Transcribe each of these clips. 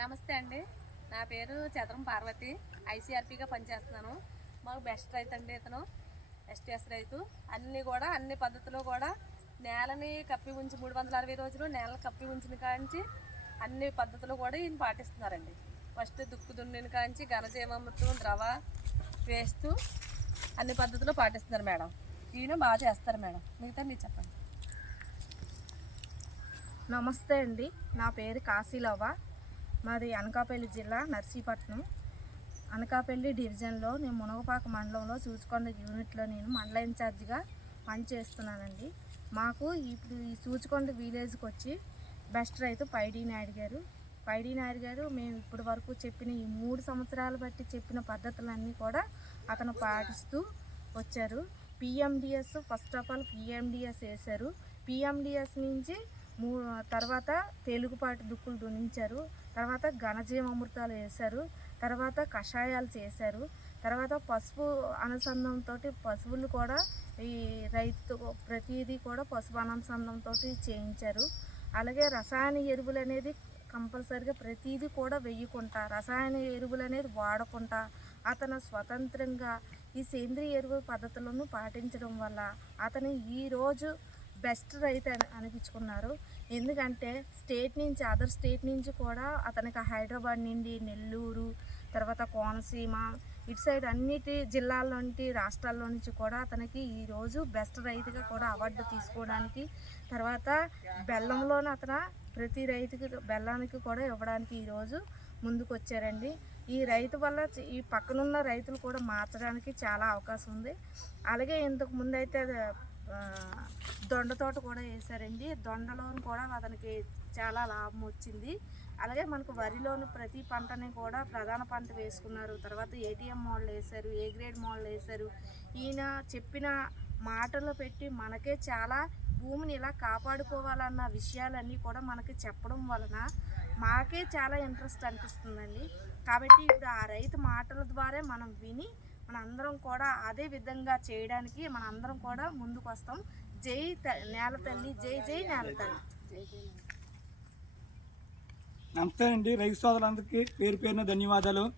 నమస్తే అండి. నా పేరు చదరం పార్వతి. ఐసీఆర్పీగా పనిచేస్తున్నాను. మాకు బెస్ట్ రైతు అండి ఇతను. ఎస్టీఎస్ రైతు. అన్నీ కూడా అన్ని పద్ధతులు కూడా నేలని కప్పి ఉంచి మూడు వందల అరవై రోజులు నేలని కప్పి ఉంచిన కాంచి అన్ని పద్ధతులు కూడా ఈయన పాటిస్తున్నారండి. ఫస్ట్ దుక్కు దున్నిన కాంచి ఘనజీవామృతం ద్రవ వేస్తూ అన్ని పద్ధతులు పాటిస్తున్నారు మేడం. ఈయన బాగా చేస్తారు మేడం. మిగతా మీరు చెప్పండి. నమస్తే అండి. నా పేరు కాశీలవ్వ. మాది అనకాపల్లి జిల్లా నర్సీపట్నం. అనకాపల్లి డివిజన్లో నేను మునగపాక మండలంలో చూచుకొండ యూనిట్లో నేను మండల ఇన్ఛార్జిగా పనిచేస్తున్నానండి. మాకు ఇప్పుడు ఈ చూచుకొండ విలేజ్కి వచ్చి బెస్ట్ రైతు పైడి నాయుడు గారు. పైడి నాయుడు గారు మేము ఇప్పటి వరకు చెప్పిన ఈ మూడు సంవత్సరాలు బట్టి చెప్పిన పద్ధతులన్నీ కూడా అతను పాటిస్తూ వచ్చారు. PMDS first of all PMDS వేశారు. పిఎండిఎస్ నుంచి మూ తర్వాత తెలుగుపాటి దుక్కులు దున్నించారు. తర్వాత ఘనజీవామృతాలు వేశారు. తర్వాత కషాయాలు చేశారు. తర్వాత పసుపు అనుసంధానంతో పశువులు కూడా ఈ రైతు ప్రతిదీ కూడా పసుపు అనుసంధానంతో చేయించారు. అలాగే రసాయన ఎరువులు అనేది కంపల్సరిగా ప్రతిదీ కూడా వెయ్యకుండా రసాయన ఎరువులు అనేది వాడకుండా అతను స్వతంత్రంగా ఈ సేంద్రియ ఎరువు పద్ధతులను పాటించడం వల్ల అతను ఈరోజు బెస్ట్ రైతు అని అనిపించుకున్నారు. ఎందుకంటే స్టేట్ నుంచి అదర్ స్టేట్ నుంచి కూడా అతనికి హైదరాబాద్ నుండి నెల్లూరు తర్వాత కోనసీమ ఇటు సైడ్ అన్నిటి జిల్లాల నుండి రాష్ట్రాల్లో నుంచి కూడా అతనికి ఈరోజు బెస్ట్ రైతుగా కూడా అవార్డు తీసుకోవడానికి తర్వాత బెల్లంలోనే అతను ప్రతి రైతుకి బెల్లానికి కూడా ఇవ్వడానికి ఈరోజు ముందుకు వచ్చారండి ఈ రైతు వల్ల ఈ పక్కనున్న రైతులు కూడా మార్చడానికి చాలా అవకాశం ఉంది. అలాగే ఇంతకు ముందు అయితే దొండ తోట కూడా వేశారండి. దొండలోను కూడా అతనికి చాలా లాభం వచ్చింది. అలాగే మనకు వరిలోను ప్రతి పంటని కూడా ప్రధాన పంట వేసుకున్నారు. తర్వాత ఏటీఎం మోడల్ వేశారు ఏ గ్రేడ్ మోడల్ వేశారు. ఈయన చెప్పిన మాటలు పెట్టి మనకే చాలా భూమిని ఇలా కాపాడుకోవాలన్న విషయాలన్నీ కూడా మనకి చెప్పడం వలన మాకే చాలా ఇంట్రెస్ట్ అనిపిస్తుందండి. కాబట్టి ఇప్పుడు ఆ రైతు మాటల ద్వారా మనం విని మన అందరం కూడా అదే విధంగా చేయడానికి మన అందరం కూడా ముందుకు వస్తాం జై త- నేల తల్లి జై జై నేల తల్లి. నమస్తే అండి. రైతు సోదరులందరికీ పేరు పేరున ధన్యవాదాలు.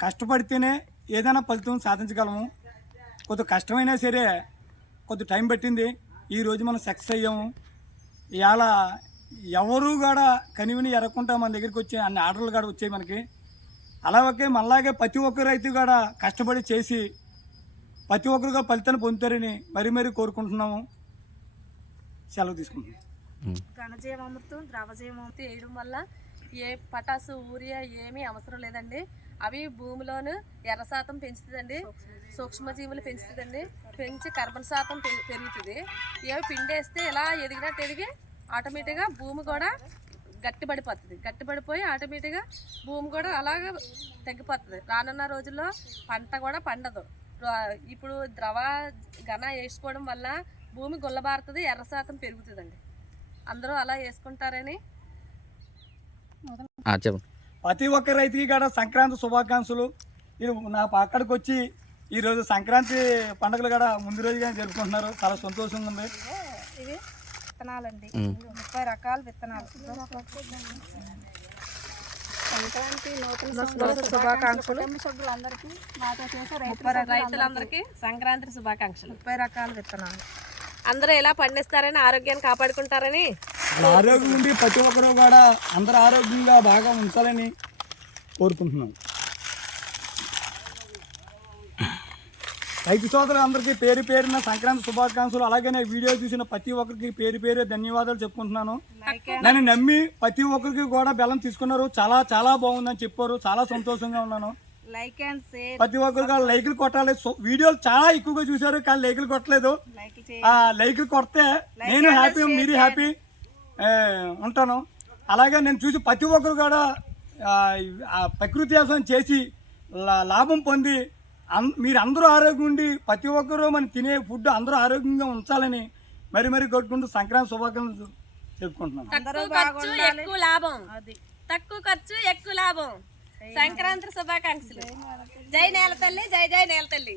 కష్టపడితేనే ఏదైనా ఫలితం సాధించగలము. కొద్ది కష్టమైనా సరే కొద్ది టైం పట్టింది. ఈరోజు మనం సక్సెస్ అయ్యాము. ఇవాళ ఎవరు కూడా కనివిని ఎరగకుండా మన దగ్గరికి వచ్చే అన్ని ఆర్డర్లు కూడా వచ్చాయి మనకి. అలాగే మనలాగే ప్రతి ఒక్క రైతు కూడా కష్టపడి చేసి ప్రతి ఒక్కరుగా ఫలితాన్ని పొందుతారని మరీ మరీ కోరుకుంటున్నాము. సెలవు తీసుకుంటున్నాం. ఘనజీవామృతం ద్రవజీవామృతం వేయడం వల్ల ఏ పటాసు ఊరియా ఏమీ అవసరం లేదండి. అవి భూమిలోను ఎర్ర శాతం పెంచుతుందండి. సూక్ష్మజీవులు పెంచుతుందండి. పెంచి కార్బన్ శాతం పె- పెరుగుతుంది. ఏవి పిండేస్తే ఇలా ఎదిగినట్టు ఎదిగి ఆటోమేటిక్గా భూమి కూడా గట్టిపడిపోతుంది. గట్టిపడిపోయి ఆటోమేటిక్గా భూమి కూడా అలాగ తగ్గిపోతుంది రానున్న రోజుల్లో పంట కూడా పండదు. ఇప్పుడు ద్రవ ఘన వేసుకోవడం వల్ల భూమి గుల్లబారుతుంది ఎర్ర శాతం పెరుగుతుందండి. అందరూ అలా వేసుకుంటారని ప్రతి ఒక్క రైతుకి కూడా సంక్రాంతి శుభాకాంక్షలు. ఇది నా అక్కడికి వచ్చి ఈరోజు సంక్రాంతి పండుగలు కూడా ముందు రోజుగా జరుపుకుంటున్నారు. చాలా సంతోషంగా ఉంది. విత్తనాలండి. ముప్పై రకాల విత్తనాలు. సంక్రాంతి శుభాకాంక్షలు. ముప్పై రకాల రైతులందరికీ సంక్రాంతి శుభాకాంక్షలు. ముప్పై రకాల విత్తనాలు. అందరూ ఎలా పండిస్తారని ఆరోగ్యాన్ని కాపాడుకుంటారని? ఆరోగ్యం నుండి ప్రతి ఒక్కరు కూడా అందరూ ఆరోగ్యంగా బాగా ఉంచాలని కోరుకుంటున్నాం. రైతు సోదరులందరికీ పేరు పేరున సంక్రాంతి శుభాకాంక్షలు. అలాగే వీడియో చూసిన ప్రతి ఒక్కరికి పేరు పేరు ధన్యవాదాలు చెప్పుకుంటున్నాను. నన్ను నమ్మి ప్రతి ఒక్కరికి కూడా బెల్లం తీసుకున్నారు. చాలా చాలా బాగుందని చెప్పారు. చాలా సంతోషంగా ఉన్నాను. Like and share. ప్రతి ఒక్కరు లైకులు కొట్టాలి. వీడియోలు చాలా ఎక్కువగా చూశారు కానీ లైకులు కొట్టలేదు. ఆ లైకులు కొడితే నేను హ్యాపీ మీరు హ్యాపీ ఉంటాను. అలాగే నేను చూసి ప్రతి ఒక్కరు కూడా ప్రకృతి వ్యవసాయం చేసి లాభం పొంది మీరు అందరూ ఆరోగ్యం ఉండి ప్రతి ఒక్కరూ మనం తినే ఫుడ్ అందరూ ఆరోగ్యంగా ఉంచాలని మరి మరి కొట్టుకుంటూ సంక్రాంతి శుభాకాంక్షలు తక్కువ ఖర్చు ఎక్కువ లాభం. అది. తక్కువ ఖర్చు ఎక్కువ లాభం. సంక్రాంతి శుభాకాంక్షలు. జై నేల తల్లి జై జై నేల తల్లి.